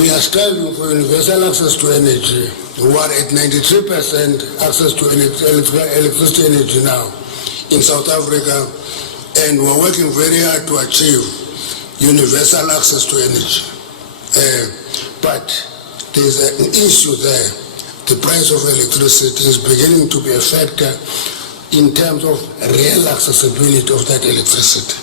We are striving for universal access to energy. We are at 93% access to electricity energy now in South Africa, and we're working very hard to achieve universal access to energy. But there's an issue there. The price of electricity is beginning to be a factor in terms of real accessibility of that electricity.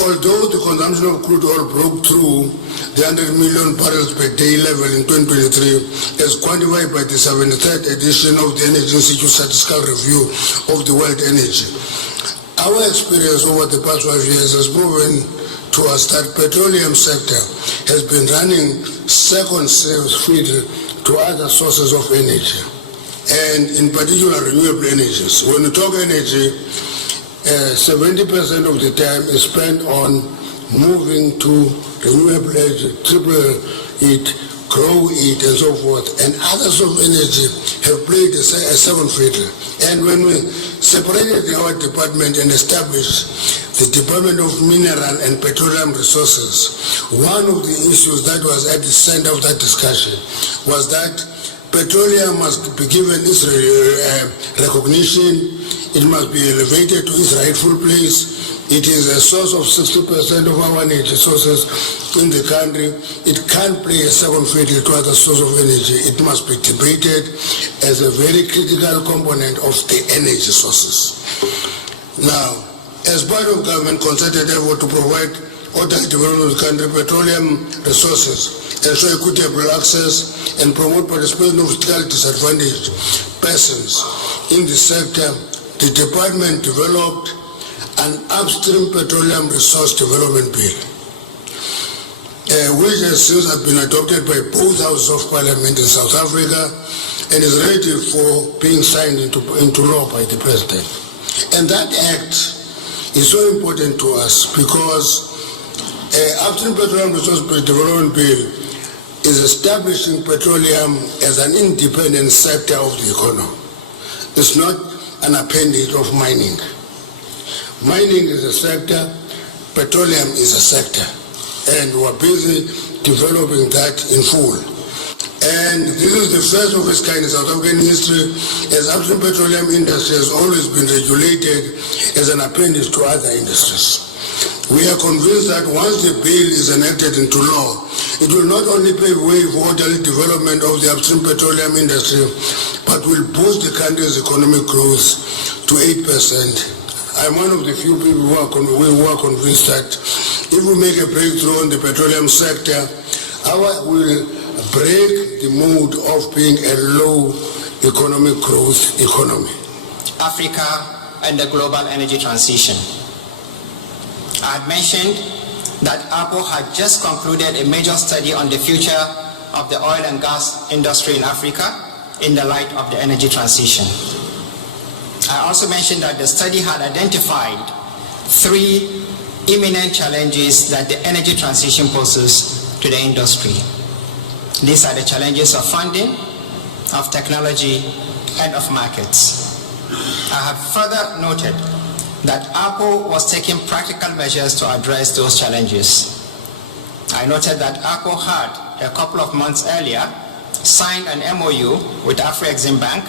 Although the consumption of crude oil broke through the 100 million barrels per day level in 2023, as quantified by the 73rd edition of the Energy Institute Statistical Review of the World Energy, our experience over the past 5 years has proven to us that petroleum sector has been running second fiddle to other sources of energy, and in particular renewable energies. When we talk energy, 70% of the time is spent on moving to renewable energy, triple it, grow it, and so forth. And other sources of energy have played a second fiddle. And when we separated our department and established the Department of Mineral and Petroleum Resources, one of the issues that was at the center of that discussion was that petroleum must be given its recognition. It must be elevated to its rightful place. It is a source of 60% of our energy sources in the country. It can't play a second fiddle to other sources of energy. It must be debated as a very critical component of the energy sources. Now, as part of government concerted effort to provide orderly development of the country, petroleum resources, ensure equitable access, and promote participation of physically disadvantaged persons in the sector, the department developed an upstream petroleum resource development bill, which has since been adopted by both houses of parliament in South Africa and is ready for being signed into law by the president. And that act is so important to us because upstream petroleum resource development bill is establishing petroleum as an independent sector of the economy. It's not an appendage of mining. Mining is a sector, petroleum is a sector, and we're busy developing that in full. And this is the first of its kind in South African history, as upstream petroleum industry has always been regulated as an appendage to other industries. We are convinced that once the bill is enacted into law, it will not only pave way for orderly development of the upstream petroleum industry, but will boost the country's economic growth to 8%. I'm one of the few people who are convinced that if we make a breakthrough in the petroleum sector, will break the mood of being a low economic growth economy. Africa and the global energy transition. I had mentioned that APO had just concluded a major study on the future of the oil and gas industry in Africa in the light of the energy transition. I also mentioned that the study had identified 3 imminent challenges that the energy transition poses to the industry. These are the challenges of funding, of technology, and of markets. I have further noted that APO was taking practical measures to address those challenges. I noted that APO had, a couple of months earlier, signed an MOU with Afrexim Bank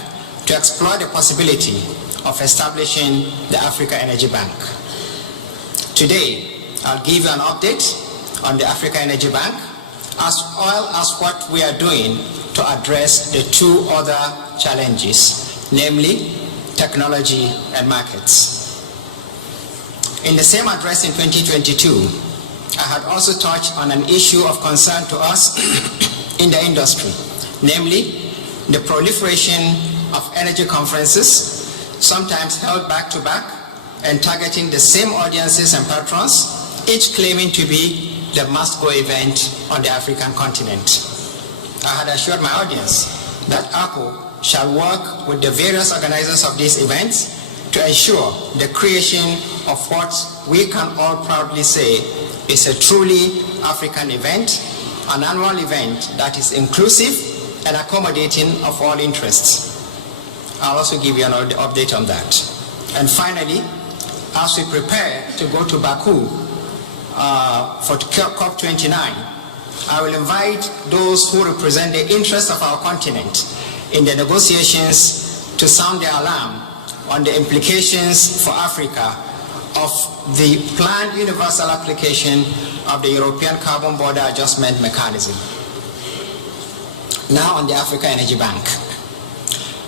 to explore the possibility of establishing the Africa Energy Bank. Today, I'll give you an update on the Africa Energy Bank, as well as what we are doing to address the 2 other challenges, namely technology and markets. In the same address in 2022, I had also touched on an issue of concern to us in the industry, namely the proliferation of energy conferences, sometimes held back to back and targeting the same audiences and patrons, each claiming to be the must-go event on the African continent. I had assured my audience that APO shall work with the various organizers of these events to ensure the creation of what we can all proudly say is a truly African event, an annual event that is inclusive and accommodating of all interests. I'll also give you an update on that. And finally, as we prepare to go to Baku for COP29, I will invite those who represent the interests of our continent in the negotiations to sound the alarm on the implications for Africa of the planned universal application of the European Carbon Border Adjustment Mechanism. Now on the Africa Energy Bank.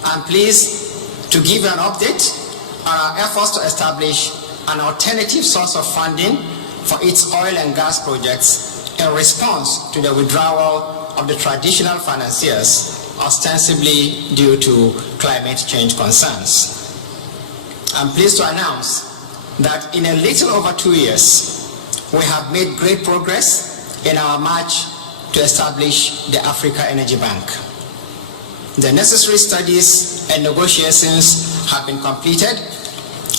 I'm pleased to give you an update on our efforts to establish an alternative source of funding for its oil and gas projects in response to the withdrawal of the traditional financiers, ostensibly due to climate change concerns. I'm pleased to announce that in a little over 2 years, we have made great progress in our march to establish the Africa Energy Bank. The necessary studies and negotiations have been completed.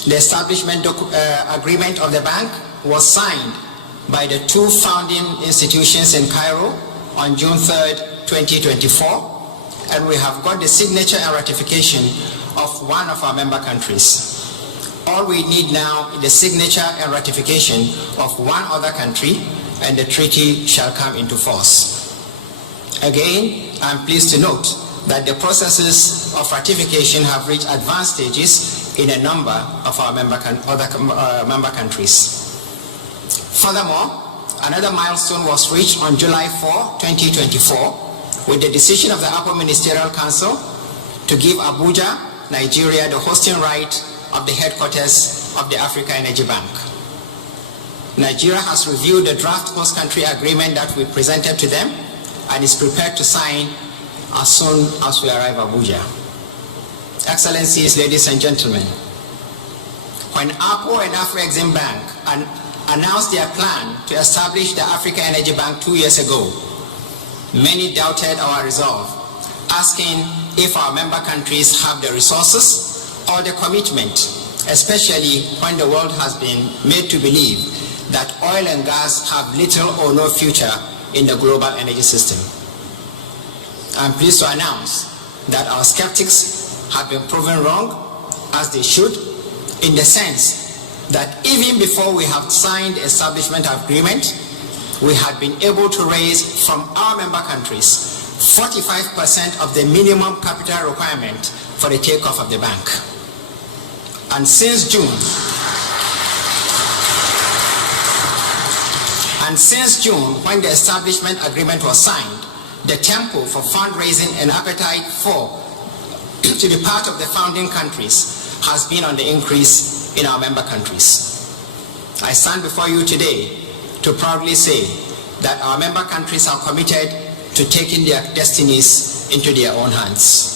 The establishment agreement of the bank was signed by the two founding institutions in Cairo on June 3rd, 2024, and we have got the signature and ratification of one of our member countries. All we need now is the signature and ratification of one other country, and the treaty shall come into force. Again, I'm pleased to note that the processes of ratification have reached advanced stages in a number of our member countries. Furthermore, another milestone was reached on July 4, 2024, with the decision of the Upper Ministerial Council to give Abuja, Nigeria, the hosting right of the headquarters of the Africa Energy Bank. Nigeria has reviewed the draft host country agreement that we presented to them and is prepared to sign as soon as we arrive at Abuja. Excellencies, ladies and gentlemen, when APO and Afrexim Bank announced their plan to establish the Africa Energy Bank 2 years ago, many doubted our resolve, asking if our member countries have the resources or the commitment, especially when the world has been made to believe that oil and gas have little or no future in the global energy system. I'm pleased to announce that our skeptics have been proven wrong, as they should, in the sense that even before we have signed the establishment agreement, we had been able to raise from our member countries 45% of the minimum capital requirement for the takeoff of the bank. And since June, when the establishment agreement was signed, the tempo for fundraising and appetite to be part of the founding countries has been on the increase in our member countries. I stand before you today to proudly say that our member countries are committed to taking their destinies into their own hands.